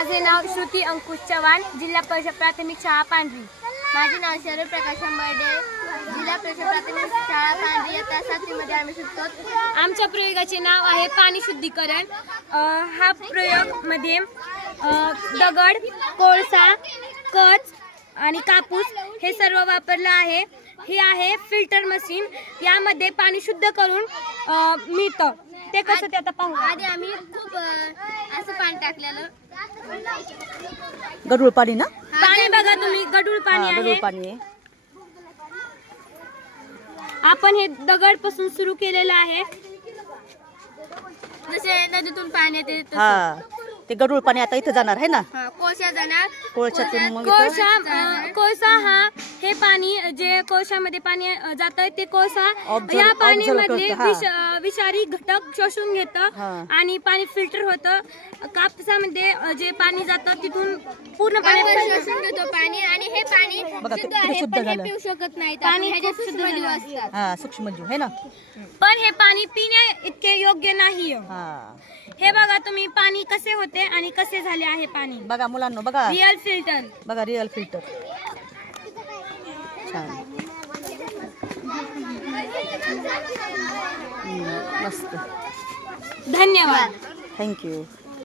माझे नाव श्रुती अंकुश चव्हाण, जिल्हा परिषद प्राथमिक शाळा पांढरी. माझे नाव शरद प्रकाश अंबर्डे, जिल्हा परिषद प्राथमिक शाळा पांढरी. इयत्ता 7वी मध्ये आम्ही शिकतो. आमच्या प्रयोगाचे नाव आहे पाणी शुद्धीकरण. हा प्रयोगमध्ये दगड, कोळसा, कच आणि कापूस हे सर्व वापरलं आहे. हे आहे फिल्टर मशीन. यामध्ये पाणी शुद्ध करून मिळतं. ते कसं ते आता पाहू. आधी आम्ही खूप असं पाणी टाकलेलं. गढूळ पाणी ना? पाणी बघा तुम्ही, गढूळ पाणी गढूळ आहे. पाणी आहे. आपण हे दगड पासून सुरू केलेलं आहे. जसे नदीतून पाणी येते तसं. हा, ते गढूळ पाणी आता इथं जाणार आहे ना, कोळसा जाणार. कोळशातून मग इथं कोळसा हा हे पाणी जे कोळशामध्ये पाणी जातं ते कोळसा Observe या पाण्यामधले करतं, हा. विषारी घटक शोषून घेतं हा. आणि पाणी फिल्टर होतं. कापसामध्ये जे पाणी जातं तिथून पूर्णपणे शोषून घेतो पाणी आणि हे पाणी बघा, शुद्ध किती आहे, शुद्ध पण हे झालं. पिऊ शकत नाहीत. पाणी ह्याच्यात खूप शुद्ध सूक्ष्मजीव झालं. असतात. हा, सूक्ष्मजीव आहे ना. पण हे पाणी पिण्या इतके योग्य नाही. हा, हे बघा तुम्ही पाणी कसे होते आणि कसे झाले आहे पाणी. बघा मुलांनो, बघा रिअल फिल्टर. बघा रिअल फिल्टर. छान, मस्त. धन्यवाद. थँक्यू.